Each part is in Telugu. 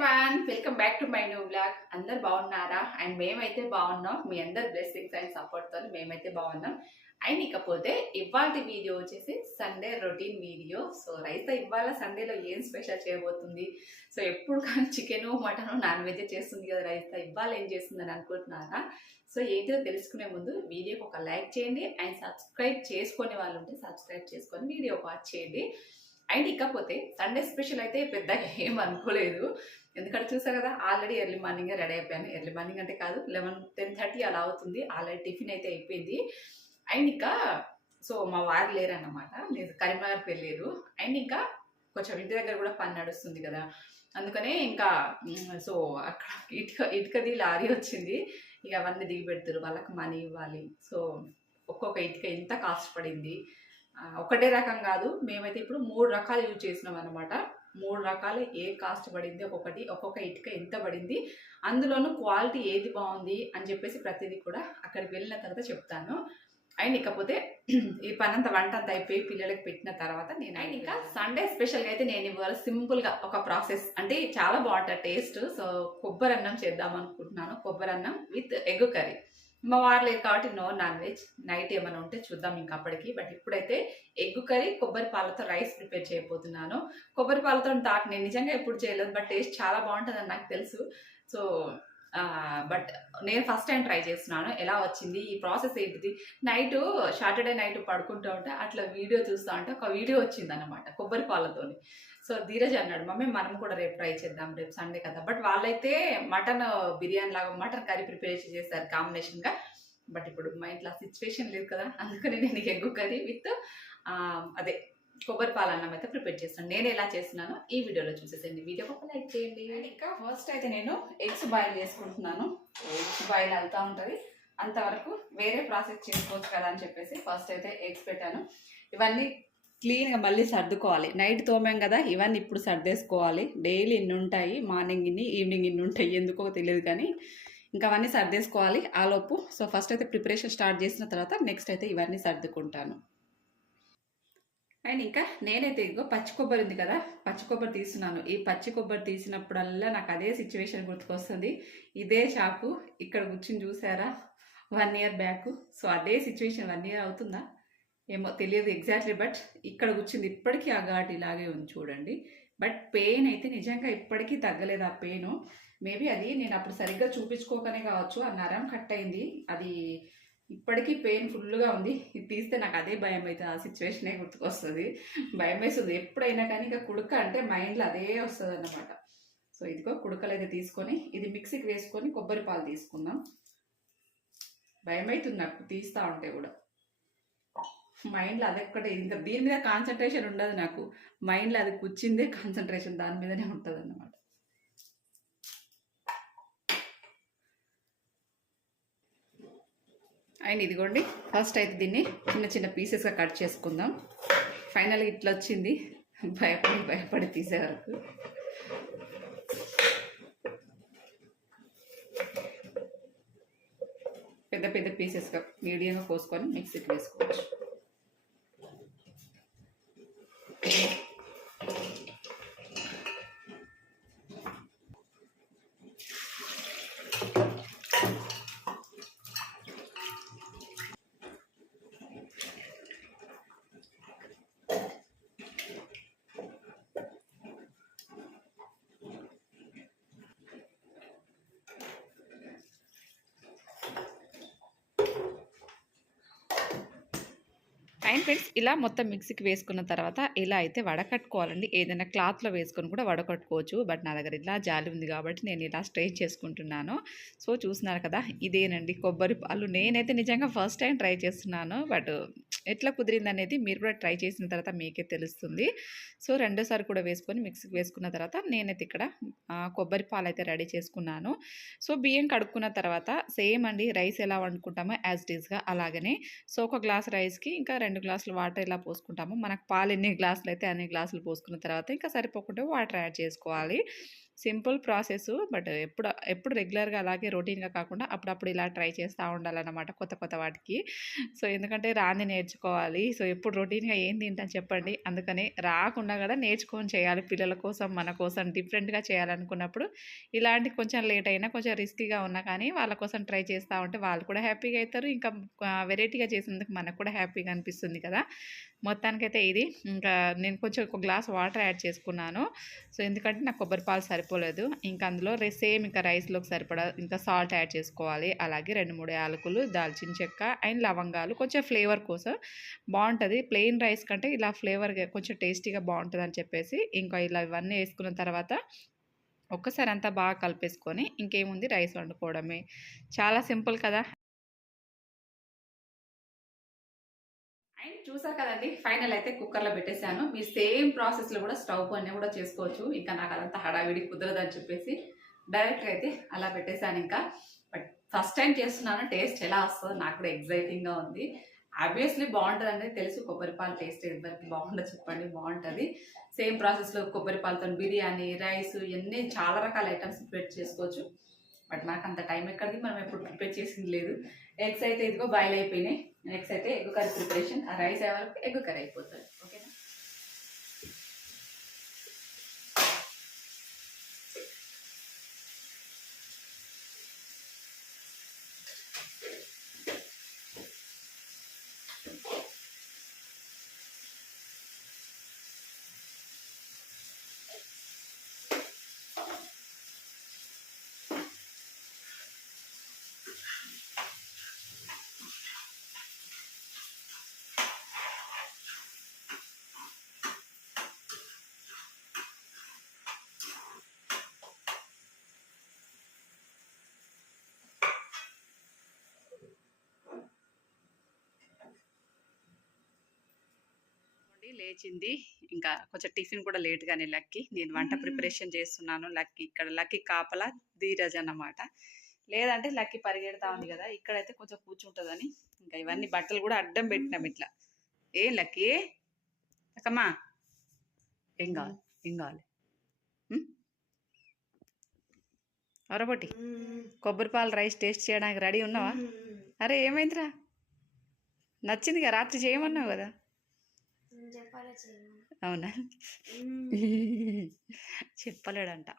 Everyone, welcome back to my new blog. అందరు బాగున్నారా? అండ్ మేమైతే బాగున్నాం. మీ అందరు బ్లెస్సింగ్స్ అండ్ సపోర్ట్తో మేమైతే బాగున్నాం. అండ్ ఇకపోతే ఇవాళ వీడియో వచ్చేసి Sunday routine video. So raita ఇవాళ సండేలో ఏం స్పెషల్ చేయబోతుంది? సో ఎప్పుడు కానీ చికెను మటను నాన్ వెజ్ చేస్తుంది కదా రైతా, ఇవాళ ఏం చేస్తుందని అనుకుంటున్నారా? సో ఏంటో తెలుసుకునే ముందు వీడియోకి ఒక లైక్ చేయండి అండ్ సబ్స్క్రైబ్ చేసుకునే వాళ్ళు ఉంటే సబ్స్క్రైబ్ చేసుకొని వీడియో వాచ్ చేయండి. అండ్ ఇకపోతే సండే స్పెషల్ అయితే పెద్దగా ఏం అనుకోలేదు, ఎందుకంటే చూసా కదా ఆల్రెడీ ఎర్లీ మార్నింగే రెడీ అయిపోయాను. ఎర్లీ మార్నింగ్ అంటే కాదు, 10:30 అలా అవుతుంది. ఆల్రెడీ టిఫిన్ అయితే అయిపోయింది. అండ్ ఇంకా సో మా వారు లేరన్నమాట, నేను కరీంనగర్కి వెళ్ళారు. అండ్ ఇంకా కొంచెం ఇంటి దగ్గర కూడా పని నడుస్తుంది కదా, అందుకనే ఇంకా సో అక్కడ ఇటుకది లారీ వచ్చింది. ఇక అవన్నీ దిగి పెడతారు, వాళ్ళకి మనీ ఇవ్వాలి. సో ఒక్కొక్క ఇటుక ఎంత కాస్ట్ పడింది, ఒకటే రకం కాదు, మేమైతే ఇప్పుడు 3 రకాలు యూజ్ చేసినాం అనమాట. 3 రకాలు ఏ కాస్ట్ పడింది, ఒక్కొక్క ఇటుక ఎంత పడింది, అందులోనూ క్వాలిటీ ఏది బాగుంది అని చెప్పేసి ప్రతిదీ కూడా అక్కడికి వెళ్ళిన తర్వాత చెప్తాను. అండ్ ఇకపోతే ఈ పనంత వంట అంతా అయిపోయి పిల్లలకి పెట్టిన తర్వాత నేను ఇంకా సండే స్పెషల్గా అయితే నేను ఇవాళ సింపుల్గా ఒక ప్రాసెస్, అంటే చాలా బాగుంటుంది టేస్ట్. సో కొబ్బరి అన్నం చేద్దాం అనుకుంటున్నాను. కొబ్బరి అన్నం విత్ ఎగ్ కర్రీ. మా వారు లేదు కాబట్టి నో నాన్ వెజ్. నైట్ ఏమైనా ఉంటే చూద్దాం ఇంకా అప్పటికి. బట్ ఇప్పుడైతే ఎగ్ కర్రీ కొబ్బరి పాలతో రైస్ ప్రిపేర్ చేయబోతున్నాను. కొబ్బరి పాలతో తాకు నేను నిజంగా ఎప్పుడు చేయలేదు, బట్ టేస్ట్ చాలా బాగుంటుందని నాకు తెలుసు. సో బట్ నేను ఫస్ట్ టైం ట్రై చేస్తున్నాను. ఎలా వచ్చింది, ఈ ప్రాసెస్ ఏంటిది. సాటర్డే నైట్ పడుకుంటూ ఉంటే అట్లా వీడియో చూస్తూ ఉంటే ఒక వీడియో వచ్చింది అనమాట కొబ్బరి పాలతోని. సో ధీరజ్ అన్నాడు, మమ్మీ మనం కూడా రేపు ట్రై చేద్దాం, రేపు సండే కదా. బట్ వాళ్ళైతే మటన్ బిర్యానీ లాగా మటన్ కర్రీ ప్రిపేర్ చేశారు కాంబినేషన్గా. బట్ ఇప్పుడు మా ఇంట్లో సిచ్యువేషన్ లేదు కదా, అందుకని నేను ఎగ్ కర్రీ విత్ అదే కొబ్బరి పాల అన్నం అయితే ప్రిపేర్ చేస్తాను. నేను ఎలా చేస్తున్నానో ఈ వీడియోలో చూసేసండి. వీడియో ఒక లైక్ చేయండి. ఇంకా ఫస్ట్ అయితే నేను ఎగ్స్ బాయిల్ చేసుకుంటున్నాను. ఎగ్స్ బాయిల్ అవుతూ ఉంటుంది, అంతవరకు వేరే ప్రాసెస్ చేసుకోవచ్చు కదా అని చెప్పేసి ఫస్ట్ అయితే ఎగ్స్ పెట్టాను. ఇవన్నీ క్లీన్గా మళ్ళీ సర్దుకోవాలి. నైట్ తోమాం కదా, ఇవన్నీ ఇప్పుడు సర్దేసుకోవాలి. డైలీ ఇన్ని ఉంటాయి, మార్నింగ్ ఇన్ని ఈవినింగ్ ఇన్ని ఉంటాయి, ఎందుకో తెలియదు కానీ ఇంకా అవన్నీ సర్దేసుకోవాలి ఆలోపు. సో ఫస్ట్ అయితే ప్రిపరేషన్ స్టార్ట్ చేసిన తర్వాత నెక్స్ట్ అయితే ఇవన్నీ సర్దుకుంటాను. అండ్ ఇంకా నేనైతే ఇదిగో పచ్చి కొబ్బరి ఉంది కదా, పచ్చి కొబ్బరి తీస్తున్నాను. ఈ పచ్చి కొబ్బరి తీసినప్పుడల్లా నాకు అదే సిచ్యువేషన్ గుర్తుకొస్తుంది. ఇదే చాకు ఇక్కడ కూర్చుని చూసారా 1 year బ్యాక్. సో అదే సిచ్యువేషన్ 1 year అవుతుందా ఏమో తెలియదు ఎగ్జాక్ట్లీ, బట్ ఇక్కడ కూర్చుంది. ఇప్పటికీ ఆ ఘాట్ ఇలాగే ఉంది చూడండి. బట్ పెయిన్ అయితే నిజంగా ఇప్పటికీ తగ్గలేదు ఆ పెయిన్. మేబీ అది నేను అప్పుడు సరిగ్గా చూపించుకోకనే కావచ్చు, ఆ నరం కట్ అయింది. అది ఇప్పటికీ పెయిన్ ఫుల్గా ఉంది. ఇది తీస్తే నాకు అదే భయం అవుతుంది, ఆ సిచ్యువేషనే గుర్తుకొస్తుంది. భయం వేస్తుంది ఎప్పుడైనా కానీ. ఇంకా కుడక అంటే మైండ్లో అదే వస్తుంది అన్నమాట. సో ఇదిగో కుడకలు అయితే తీసుకొని ఇది మిక్సీకి వేసుకొని కొబ్బరి పాలు తీసుకుందాం. భయం అవుతుంది నాకు తీస్తూ ఉంటే కూడా. మైండ్లో అదొక్కటే, ఇంకా దీని మీద కాన్సన్ట్రేషన్ ఉండదు నాకు. మైండ్లో అది కూర్చిందే కాన్సన్ట్రేషన్ దాని మీదనే ఉంటుంది అన్నమాట. అండ్ ఇదిగోండి ఫస్ట్ అయితే దీన్ని చిన్న చిన్న పీసెస్గా కట్ చేసుకుందాం. ఫైనల్గా ఇట్లా వచ్చింది, భయపడి తీసే వరకు. పెద్ద పెద్ద పీసెస్గా మీడియంగా కోసుకొని మిక్సీకి వేసుకోవచ్చు. అండ్ ఫ్రెండ్స్ ఇలా మొత్తం మిక్సీకి వేసుకున్న తర్వాత ఇలా అయితే వడకట్టుకోవాలండి. ఏదైనా క్లాత్లో వేసుకొని కూడా వడకట్టుకోవచ్చు. బట్ నా దగ్గర ఇలా జాలి ఉంది కాబట్టి నేను ఇలా స్ట్రెయిన్ చేసుకుంటున్నాను. సో చూస్తున్నారు కదా, ఇదేనండి కొబ్బరి పాలు. నేనైతే నిజంగా ఫస్ట్ టైం ట్రై చేస్తున్నాను, బట్ ఎట్లా కుదిరింది అనేది మీరు కూడా ట్రై చేసిన తర్వాత మీకే తెలుస్తుంది. సో రెండోసారి కూడా వేసుకొని మిక్సీకి వేసుకున్న తర్వాత నేనైతే ఇక్కడ కొబ్బరి పాలు అయితే రెడీ చేసుకున్నాను. సో బియ్యం కడుక్కున్న తర్వాత సేమ్ అండి రైస్ ఎలా వండుకుంటామో యాజ్ ఇట్ ఈస్గా అలాగనే. సో ఒక గ్లాస్ రైస్కి ఇంకా 2 గ్లాసులు వాటర్ ఇలా పోసుకుంటాము. మనకు పాలు ఎన్ని గ్లాసులు అయితే అన్ని గ్లాసులు పోసుకున్న తర్వాత ఇంకా సరిపోకుండా వాటర్ యాడ్ చేసుకోవాలి. Simple process. బట్ ఎప్పుడు రెగ్యులర్‌గా అలాగే రొటీన్‌గా కాకుండా అప్పుడప్పుడు ఇలా ట్రై చేస్తా ఉండాలన్నమాట కొత్త కొత్త వాటికి. సో, ఎందుకంటే రానిది నేర్చుకోవాలి. సో, ఎప్పుడు రొటీన్‌గా ఏం తింటాను చెప్పండి. అందుకని రాకున్నా గూడా నేర్చుకొని చేయాలి. పిల్లల కోసం, మన కోసం డిఫరెంట్‌గా చేయాలనుకున్నప్పుడు ఇలాంటి కొంచెం లేట్ అయినా, కొంచెం రిస్కీగా ఉన్నా కానీ వాళ్ళ కోసం ట్రై చేస్తా ఉంటే వాళ్ళు కూడా హ్యాపీగా అయితారు. ఇంకా వెరైటీగా చేసినందుకు మనకు కూడా హ్యాపీగా అనిపిస్తుంది కదా! మొత్తానికైతే ఇది. ఇంకా నేను కొంచెం ఒక గ్లాస్ వాటర్ యాడ్ చేసుకున్నాను. సో, ఎందుకంటే నాకు కొబ్బరి పాలు సరిపోలేదు. ఇంకా అందులో సేమ్ ఇంకా రైస్‌లోకి సరిపడా ఇంకా సాల్ట్ యాడ్ చేసుకోవాలి. అలాగే 2, 3 యాలకులు, దాల్చిన చెక్క అండ్ లవంగాలు కొంచెం ఫ్లేవర్ కోసం బావుంటది. ప్లెయిన్ రైస్ కంటే ఇలా ఫ్లేవర్‌గా కొంచెం టేస్టీగా బావుంటదని చెప్పేసి ఇంకా ఇలా ఇవన్నీ ఏసుకున్న తర్వాత ఒక్కసారి అంతా బాగా కలిపేసుకొని ఇంకేముంది రైస్ వండుకోవడమే. చాలా సింపుల్ కదా! అండ్ చూసారు కదండీ! ఫైనల్ అయితే కుక్కర్‌లో పెట్టేసాను. మీరు సేమ్ ప్రాసెస్‌లో కూడా స్టవ్ పైన కూడా చేసుకోవచ్చు. ఇంకా నాకు అదంతా హడావిడి కుదరదని చెప్పేసి డైరెక్ట్‌గా అయితే అలా పెట్టేసాను ఇంకా. బట్ ఫస్ట్ టైమ్ చేస్తున్నాను. టేస్ట్ ఎలా వస్తదో నాకు కూడా ఎక్సైటింగ్‌గా ఉంది. ఆబ్వియస్లీ బావుంటదని తెలుసు. కొబ్బరి పాలు టేస్ట్ ఎవరికి బాగుండదో చెప్పండి, బావుంటది. సేమ్ ప్రాసెస్‌లో కొబ్బరి పాలతోని బిర్యానీ, రైస్ ఇయన్నీ చాలా రకాల ఐటెమ్స్ ప్రిపేర్ చేసుకోవచ్చు. బట్ నాకంత టైం ఎక్కడిది, మనం ఎప్పుడు ప్రిపేర్ చేసింది లేదు. ఎగ్స్ అయితే ఇదిగో బాయిల్ అయిపోయినాయి. నెక్స్ట్ అయితే ఎగ్ కర్రీ ప్రిపరేషన్. ఆ రైస్ అయ్యే వరకు ఎగ్ కర్రీ అయిపోతుంది. ఓకేనా? లేచింది. ఇంకా కొంచెం టిఫిన్ కూడా లేట్‌గానే లక్కీ. నేను వంట ప్రిపరేషన్ చేస్తున్నాను. లక్కీ కాపలా ధీరజ్ అన్నమాట. లేదంటే లక్కీ పరిగెడతా ఉంది కదా! ఇక్కడైతే కొంచెం కూర్చుంటదని ఇంకా ఇవన్నీ బట్టలు కూడా అడ్డం పెట్టినాం ఇట్లా. ఏం లక్కీ? లక్కమ్మా ఏం కావాలి? ఏం కావాలి? హ్మ్? ఒరబొట్టి కొబ్బరి పాలు రైస్ టేస్ట్ చేయడానికి రెడీ ఉన్నావా? అరే ఏమైందిరా? నచ్చిందిగా రాత్రి చేయమన్నావు కదా! అవునా? చెప్పలేడంట.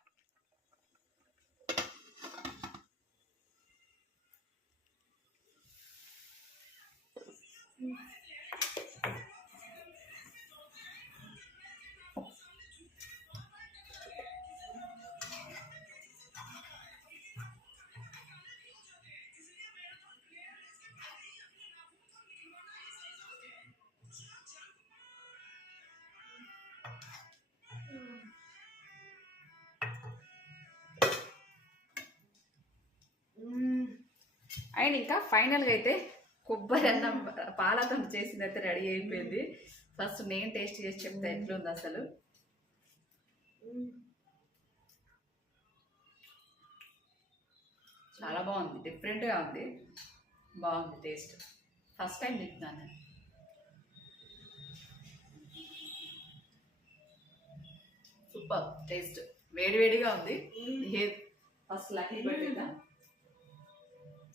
అండ్ ఇంకా ఫైనల్గా అయితే కొబ్బరి అన్నం పాలతో చేసింది అయితే రెడీ అయిపోయింది. ఫస్ట్ నేను టేస్ట్ చేసి చెప్తా ఎట్లుంది అసలు. చాలా బాగుంది, డిఫరెంట్గా ఉంది, బాగుంది టేస్ట్. ఫస్ట్ టైం తింటున్నాను. సూపర్ టేస్ట్, వేడివేడిగా ఉంది. ఫస్ట్ లక్కీ పెట్టిందా,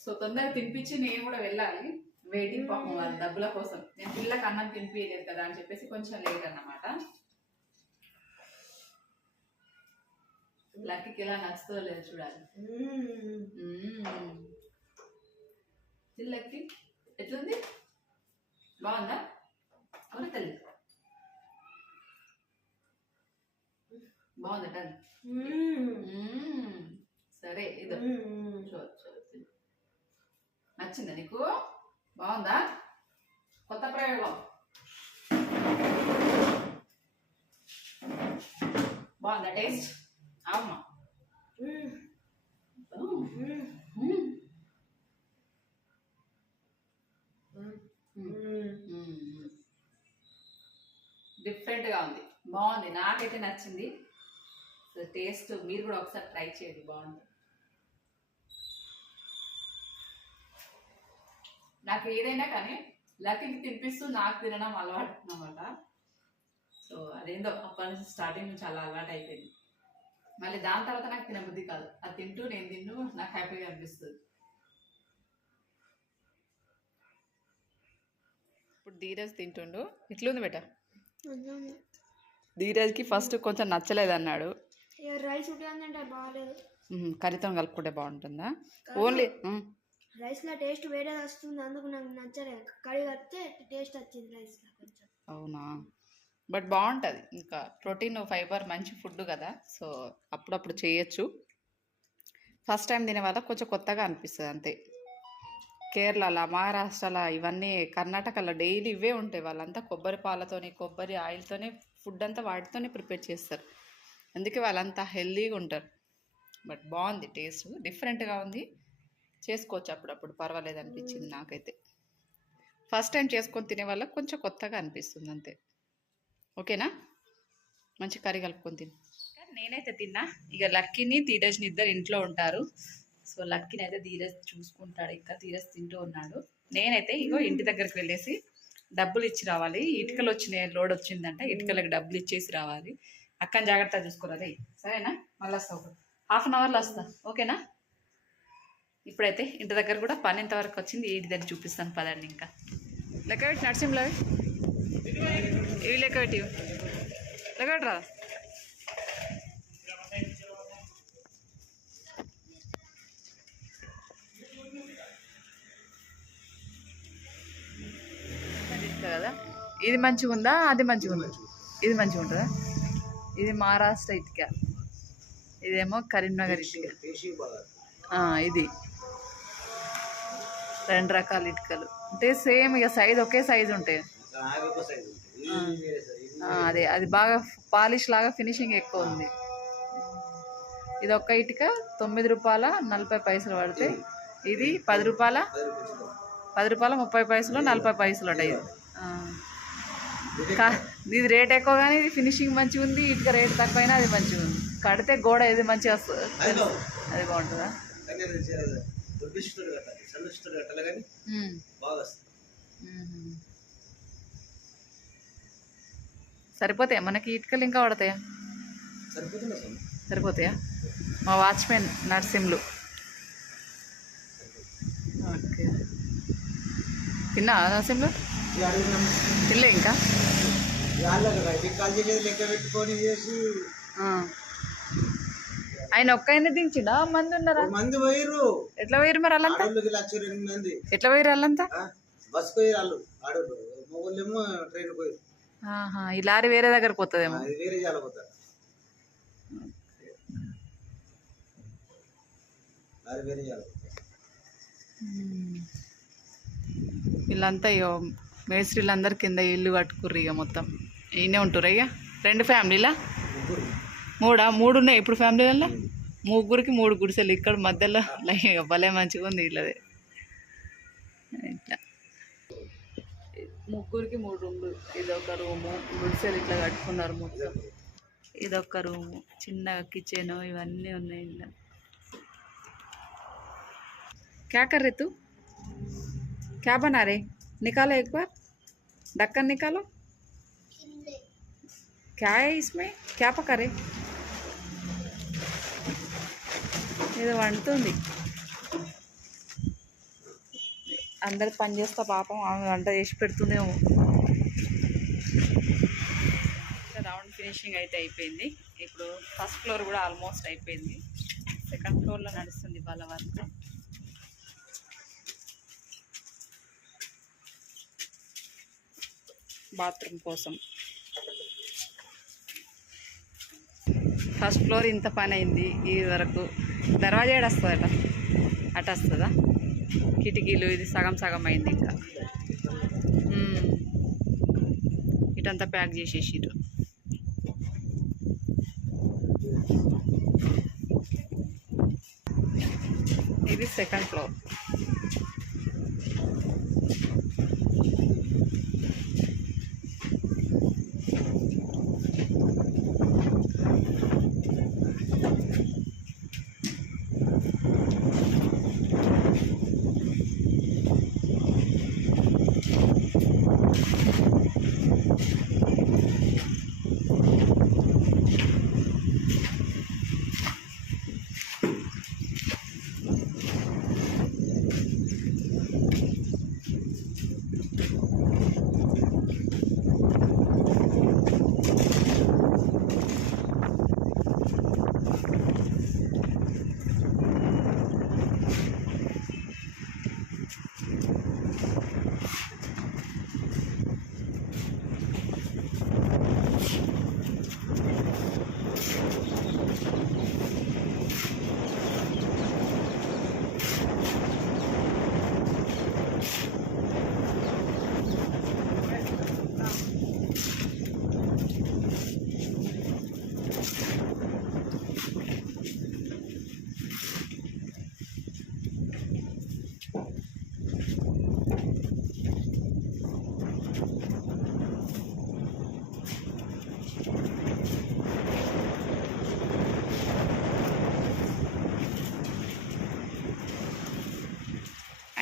సో తొందరగా తినిపించి నేను కూడా వెళ్ళాలి. వెయిటింగ్ పాపం వాళ్ళ డబ్బుల కోసం. నేను పిల్లకి అన్నం తినిపించలేదు కదా అని చెప్పేసి కొంచెం లేట్ అన్నమాట. లక్కీకి ఎలా నచ్చుతో లేదు చూడాలి. లక్కీ ఎట్లుంది, బాగుందా? అవును తల్లి, బాగుందట. సరే ఇదో నచ్చిందా నీకు? బాగుందా? కొత్త ప్రయోగం బాగుందా టేస్ట్? అవునా? డిఫరెంట్గా ఉంది, బాగుంది, నాకైతే నచ్చింది. సో టేస్ట్ మీరు కూడా ఒకసారి ట్రై చేయండి, బాగుంటుంది. నాకు ఏదైనా కానీ లక్కీకి తినిపిస్తూ నాకు తినడం అలవాటు అన్నమాట. సో అదేందో అప్పటి నుంచి స్టార్టింగ్ నుంచి అలా అలవాటు అయిపోయింది. మళ్ళీ దాని తర్వాత నాకు తినబుద్ధి కాదు. అది తింటూ నేను తింటూ నాకు హ్యాపీగా అనిపిస్తుంది. ఇప్పుడు ధీరజ్ తింటుండు. ఇట్లుంది బేట. ధీరజ్కి ఫస్ట్ కొంచెం నచ్చలేదు అన్నాడు. రైస్ అంటే బాగాలేదు. కర్రీతో కలుపుకుంటే బాగుంటుందా? ఓన్లీ రైస్లో టేస్ట్ వేరే వస్తుంది, అందుకు నాకు నచ్చలేదు. కర్రీ వస్తే టేస్ట్ వచ్చింది రైస్లో కొంచెం. అవునా? బట్ బాగుంటుంది. ఇంకా ప్రోటీన్ ఫైబర్ మంచి ఫుడ్ కదా, సో అప్పుడప్పుడు చేయొచ్చు. ఫస్ట్ టైం తినే వాళ్ళకి కొంచెం కొత్తగా అనిపిస్తుంది అంతే. కేరళలో, మహారాష్ట్రలో, ఇవన్నీ కర్ణాటకలో డైలీ ఇవే ఉంటాయి. వాళ్ళంతా కొబ్బరి పాలతోని, కొబ్బరి ఆయిల్తోనే ఫుడ్ అంతా వాటితోనే ప్రిపేర్ చేస్తారు. అందుకే వాళ్ళంతా హెల్తీగా ఉంటారు. బట్ బాగుంది, టేస్ట్ డిఫరెంట్గా ఉంది. చేసుకోవచ్చు అప్పుడప్పుడు, పర్వాలేదు అనిపించింది నాకైతే. ఫస్ట్ టైం చేసుకొని తినే వాళ్ళకి కొంచెం కొత్తగా అనిపిస్తుంది అంతే. ఓకేనా? మంచి కర్రీ కలుపుకొని తిని. నేనైతే తిన్నా. ఇక లక్కీని ధీరజ్ని ఇద్దరు ఇంట్లో ఉంటారు. సో లక్కీని అయితే ధీరజ్ చూసుకుంటాడు. ఇంకా ధీరజ్ తింటూ ఉన్నాడు. నేనైతే ఇగో ఇంటి దగ్గరికి వెళ్ళేసి డబ్బులు ఇచ్చి రావాలి. ఇటుకలు వచ్చినాయి, లోడ్ వచ్చిందంట. ఇటుకలకు డబ్బులు ఇచ్చేసి రావాలి. అక్కని జాగ్రత్తగా చూసుకోరాది, సరేనా? మళ్ళీ వస్తావు, హాఫ్ అన్ అవర్లో వస్తా. ఓకేనా? ఇప్పుడైతే ఇంటి దగ్గర కూడా పని ఎంతవరకు వచ్చింది ఏంటి దాన్ని చూపిస్తాను పదండి. ఇంకా లెక్క పెట్టి నడిచింలో ఇవి లెక్క పెట్టి లెక్క పెట్టరా. కదా, ఇది మంచిగా ఉందా అది మంచిగా ఉందా? ఇది మంచిగా ఉంటుందా? ఇది మహారాష్ట్ర ఇటుక, ఇదేమో కరీంనగర్ ఇటుక. ఇది 2 రకాల ఇటుకలు అంటే సేమ్, ఇక సైజ్ ఒకే సైజు ఉంటాయి. అదే, అది బాగా పాలిష్ లాగా ఫినిషింగ్ ఎక్కువ ఉంది. ఇది ఒక్క ఇటుక 9 రూపాయల 40 పైసలు పడితే, ఇది 10 రూపాయల 30 పైసలు 40 పైసలు ఉంటాయి. ఇది రేట్ ఎక్కువ కానీ ఇది ఫినిషింగ్ మంచిగా ఉంది. ఇటుక రేట్ తక్కువైనా అది మంచిగా ఉంది. కడితే గోడ ఏది మంచిగా వస్తుంది, అది బాగుంటుందా? సరిపోతాయా మనకి ఇటుకలు? ఇంకా పడతాయా? సరిపోతాయా? మా వాచ్మెన్ నర్సింహులు. ఓకే, తిన్నా నర్సింహులు? తినలే ఇంకా. ఆయన ఒక్క ఆయన దించిండా? మంది ఉన్నారా? మంది పోయిర్రు. ఎట్లా పోయిరు మరి? అల్లంతా ఎట్లా పోయిరు? అల్లంతా బస్ పోయిరు. మొగోళ్ళేమో ట్రైన్ పోయిరు. ఈ లారీ వేరే దగ్గర పోతుందేమో. వేరే చాలా పోతారు. లారీ వేరే చాలా. వీళ్ళంతా ఇక మేస్త్రీలు అందరు కింద ఇల్లు కట్టుకుర్రు. ఇక మొత్తం ఈయనే ఉంటారు. ఇక 2 ఫ్యామిలీలా 3 ఉన్నాయి ఇప్పుడు ఫ్యామిలీలలో. 3కి 3 గుడిసెలు ఇక్కడ మధ్యలో. భలే మంచిగా ఉంది ఇల్లదే. ఇట్లా 3కి 3 రూమ్లు. ఇదొక రూము, గుడిసెలు ఇట్లా కట్టుకున్నారు మొత్తం. ఇదొక రూము, చిన్న కిచెన్, ఇవన్నీ ఉన్నాయి ఇలా. क्या कर रहे तू? क्या बना रहे? निकालो एक बार, ढक्कन निकालो. क्या है इसमें? क्या पका रहे? ఏదో వండుతుంది. అందరు పని చేస్తా పాపం, ఆమె వంట చేసి పెడుతుందేమో. రౌండ్ ఫినిషింగ్ అయితే అయిపోయింది. ఇప్పుడు ఫస్ట్ ఫ్లోర్ కూడా ఆల్మోస్ట్ అయిపోయింది. సెకండ్ ఫ్లోర్లో నడుస్తుంది వాళ్ళ వర్క్. బాత్రూమ్ కోసం ఫస్ట్ ఫ్లోర్ ఇంత పని అయింది. ఈ వరకు దర్వాజా ఏడు వస్తుందట, అటు వస్తుందా? కిటికీలు ఇది సగం సగం అయింది. ఇంకా ఇటంతా ప్యాక్ చేసేసిరు. ఇది సెకండ్ ఫ్లోర్.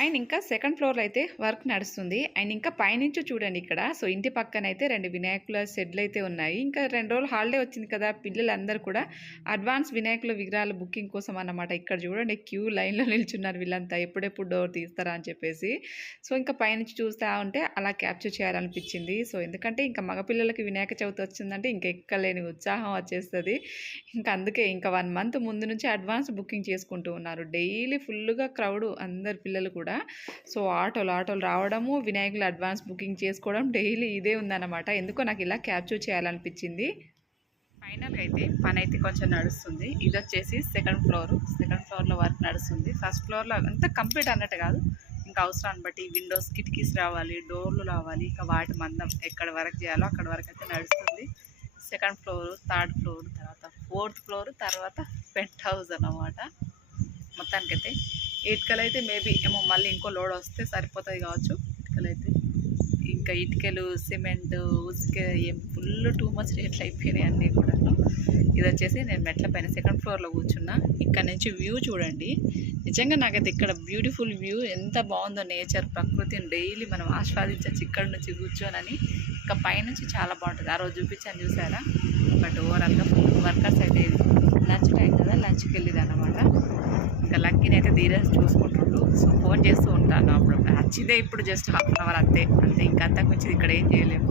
అండ్ ఇంకా సెకండ్ ఫ్లోర్లో అయితే వర్క్ నడుస్తుంది. అండ్ ఇంకా పైనుంచి చూడండి ఇక్కడ. సో ఇంటి పక్కన అయితే 2 వినాయకుల షెడ్లు అయితే ఉన్నాయి. ఇంకా 2 రోజులు హాలిడే వచ్చింది కదా, పిల్లలందరూ కూడా అడ్వాన్స్ వినాయకుల విగ్రహాల బుకింగ్ కోసం అన్నమాట. ఇక్కడ చూడండి క్యూ లైన్లో నిల్చున్నారు వీళ్ళంతా, ఎప్పుడెప్పుడు డోర్ తీస్తారా అని చెప్పేసి. సో ఇంకా పైనుంచి చూస్తూ ఉంటే అలా క్యాప్చర్ చేయాలనిపించింది. సో ఎందుకంటే ఇంకా మగపిల్లలకి వినాయక చవితి వచ్చిందంటే ఇంకా ఎక్కలేని ఉత్సాహం వచ్చేస్తుంది. ఇంకా అందుకే ఇంకా 1 మంత్ ముందు నుంచి అడ్వాన్స్ బుకింగ్ చేసుకుంటూ ఉన్నారు. డైలీ ఫుల్గా క్రౌడ్, అందరు పిల్లలు కూడా. సో ఆటోలు రావడము, వినాయకులు అడ్వాన్స్ బుకింగ్ చేసుకోవడం డైలీ ఇదే ఉందన్నమాట. ఎందుకో నాకు ఇలా క్యాప్చర్ చేయాలనిపించింది. ఫైనల్గా అయితే పని అయితే కొంచెం నడుస్తుంది. ఇది వచ్చేసి సెకండ్ ఫ్లోర్లో వర్క్ నడుస్తుంది. ఫస్ట్ ఫ్లోర్లో అంతా కంప్లీట్ అన్నట్టు కాదు, ఇంకా అవసరాన్ని బట్టి విండోస్ కిటికీస్ రావాలి, డోర్లు రావాలి, ఇంకా వాటి మందం ఎక్కడ వరకు చేయాలో అక్కడ వరకు అయితే నడుస్తుంది. సెకండ్ ఫ్లోర్, థర్డ్ ఫ్లోర్, తర్వాత ఫోర్త్ ఫ్లోర్, తర్వాత పెంట్ హౌస్ అన్నమాట. మొత్తానికైతే ఇటుకలు అయితే మేబీ ఏమో మళ్ళీ ఇంకో లోడ్ వస్తే సరిపోతుంది కావచ్చు. ఇటుకలు, సిమెంట్, ఉసుక ఏం ఫుల్ టూ మచ్ రేట్లు అయిపోయినాయి అన్నీ కూడా. ఇది వచ్చేసి నేను మెట్ల పైన సెకండ్ ఫ్లోర్లో కూర్చున్నా. ఇక్కడ నుంచి వ్యూ చూడండి. నిజంగా నాకైతే ఇక్కడ బ్యూటిఫుల్ వ్యూ, ఎంత బాగుందో నేచర్, ప్రకృతిని డైలీ మనం ఆస్వాదించవచ్చు ఇక్కడ నుంచి కూర్చోనని. ఇంకా పైనుంచి చాలా బాగుంటుంది. ఆ రోజు చూపించాను చూసారా. బట్ ఓవరాల్గా ఫుల్ వర్కర్స్ అయితే లంచ్ టైం కదా, లంచ్కి వెళ్ళింది అన్నమాట. ఇంకా లక్కీని అయితే ధీరజ్ చూసుకుంటుండు. సో ఫోన్ చేస్తూ ఉంటాను అప్పుడప్పుడు. వచ్చిందే ఇప్పుడు జస్ట్ ½ అవర్ అంతే ఇంకా అంతకు మించి ఇక్కడ ఏం చేయలేము.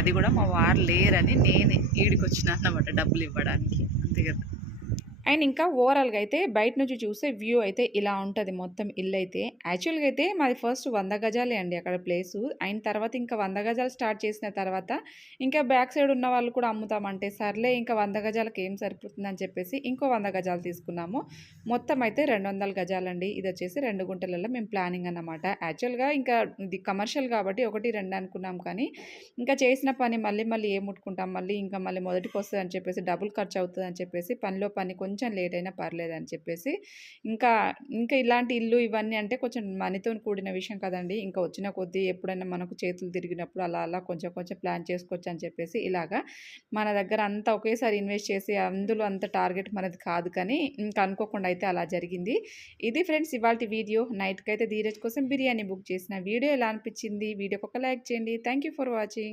అది కూడా మా వారు లేరని నేను ఈడికి వచ్చినా అన్నమాట డబ్బులు ఇవ్వడానికి, అంతే కదా. అండ్ ఇంకా ఓవరాల్గా అయితే బయట నుంచి చూస్తే వ్యూ అయితే ఇలా ఉంటుంది మొత్తం ఇల్లు అయితే. యాక్చువల్గా అయితే మాది ఫస్ట్ 100 గజాలే అండి అక్కడ ప్లేసు. అయిన తర్వాత ఇంకా 100 గజాలు స్టార్ట్ చేసిన తర్వాత ఇంకా బ్యాక్ సైడ్ ఉన్న వాళ్ళు కూడా అమ్ముతామంటే సర్లే ఇంకా 100 గజాలకు ఏం సరిపోతుందని చెప్పేసి ఇంకో 100 గజాలు తీసుకున్నాము. మొత్తం అయితే 200 గజాలండి. ఇది వచ్చేసి 2 గుంటలలో మేము ప్లానింగ్ అన్నమాట. యాక్చువల్గా ఇంకా ఇది కమర్షియల్ కాబట్టి 1, 2 అనుకున్నాం, కానీ ఇంకా చేసిన పని మళ్ళీ ఏం ముట్టుకుంటాం, మళ్ళీ మొదటికి వస్తుంది అని చెప్పేసి, డబుల్ ఖర్చు అవుతుంది అని చెప్పేసి, పనిలో పని కొంచెం లేట్ అయినా పర్లేదని చెప్పేసి ఇంకా ఇలాంటి ఇల్లు ఇవన్నీ అంటే కొంచెం మనీతో కూడిన విషయం కదండి. ఇంకా వచ్చిన కొద్దీ ఎప్పుడైనా మనకు చేతులు తిరిగినప్పుడు అలా కొంచెం ప్లాన్ చేసుకోవచ్చు అని చెప్పేసి ఇలాగా మన దగ్గర అంతా ఒకేసారి ఇన్వెస్ట్ చేసి అందులో అంత టార్గెట్ మనది కాదు, కానీ ఇంకా అనుకోకుండా అయితే అలా జరిగింది. ఇది ఫ్రెండ్స్ ఇవాళ వీడియో. నైట్కి అయితే ధీరజ్ కోసం బిర్యానీ బుక్ చేసిన. వీడియో ఎలా అనిపించింది, వీడియోకి ఒక లైక్ చేయండి. Thank you for watching.